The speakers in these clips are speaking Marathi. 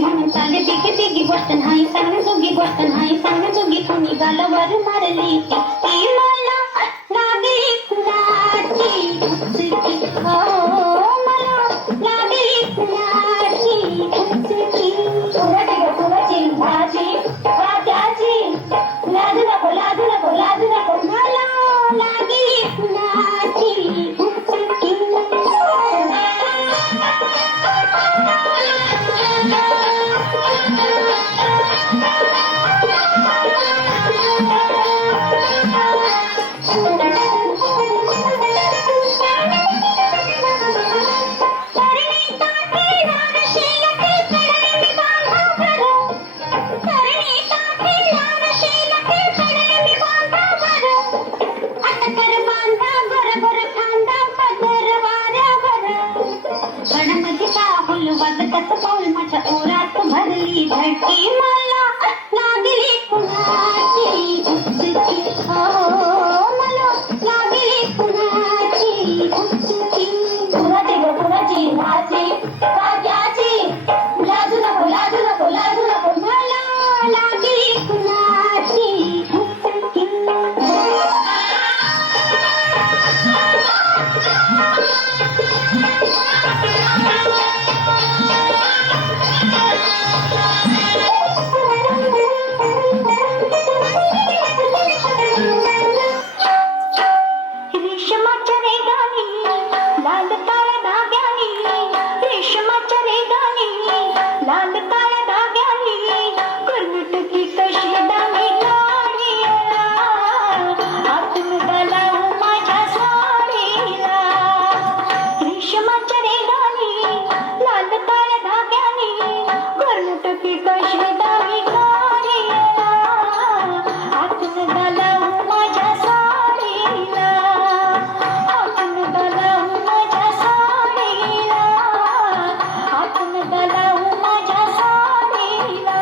म्हणून चाले तिघी तिघी गोष्ट नाही सांगण्याजोगी गोष्ट नाही सांगण्याजोगी कुणी गालावर मारली ती मला लागली कुणाची हुचकी हो मला लागली कुणाची हुचकी कुणाची भाजी भाज्याची लाजू नको लाजू नको लाजू नको मला लागली कुणाची हुचकी पाऊल माझ्या ओरात भरली धडकी मला लागली कुणाची हुचकी हो मला लागली कुणाची हुचकी कुणाची भाजी भाज्याची लाजू नको लाजू नको लाजू नको मला लागली कुणाची हुचकी रेशमाच्या रेगानी लाल काळ्या धाग्यानी रेशमाच्या रेगानी लाल काळ्या धाग्यानी कर्नाटकी कशी दामी काढी आतून गलाव माझ्या साडीला रेशमाच्या रेगानी लाल काळ्या धाग्यानी कर्नाटकी कशी दामी काढी आतून गलाव माझ्या साडीला आतून गलाव माझ्या साडीला आतून गलाव माझ्या साडीला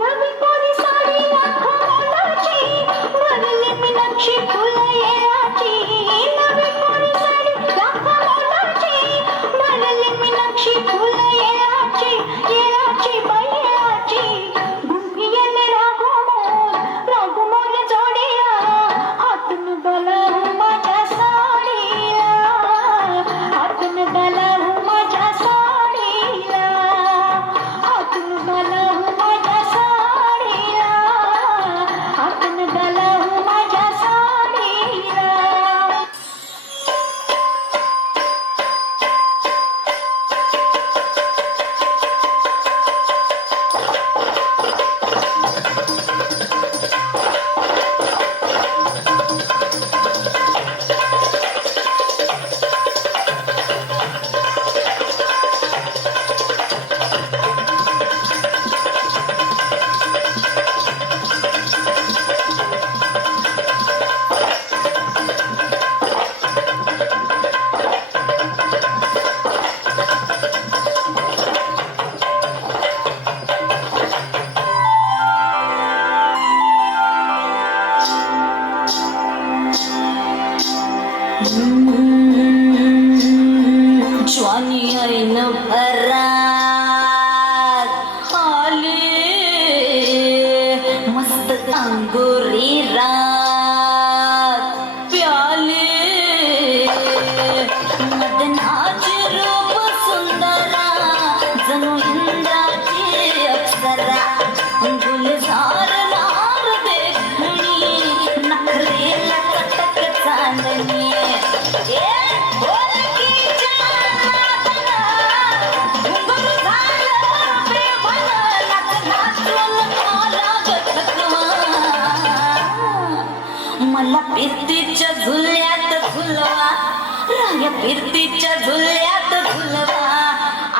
नवी कोरी साडी लाखो मोलाची भरली मीनाक्षी फुलयाची नवी कोरी साडी लाखो मोलाची भरली मीनाक्षी फुलयाची येळाची बाईची गुंफियेले राघुमोर जोडीला हातून गलाव माझ्या साडीला हातून गलाव माझ्या साडीला हातून गलाव माझ्या साडीला हातून गलाव माझ्या साडीला ज्वानी ऐन भरात आले मस्त अंगुरी रात प्याले मदनाचे रूप सुंदरा जणू इंद्राची अप्सरा गुलजार लाल देखणी नखरेला कटक चांदणी मला फिरतीच्या झुल्यात झुलवा राया फिरतीच्या झुल्यात झुलवा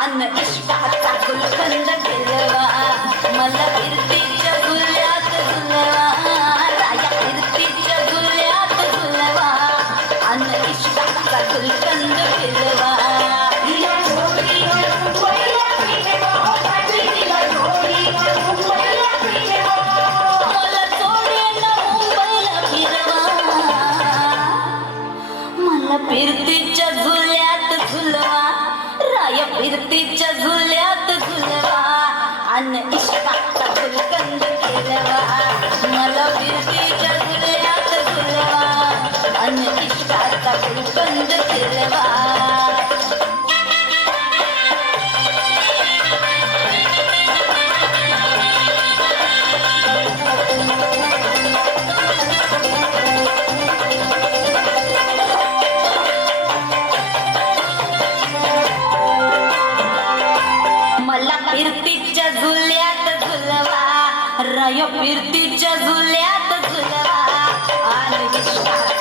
अन इष्टाचा गुलकंद केलवा मला फिरतीच्या झुल्यात झुलवा राया फिरतीच्या झुल्यात झुलवा राय फिरतीच्या झुल्यात झुलवा अन इश्काचा गुलकंद केलवा मला फिरतीच्या झुल्यात झुलवा अन इश्काचा गुलकंद केलवा फिरतीच्या झुल्यात झुलवा राय फिरतीच्या झुल्यात झुलवा आणि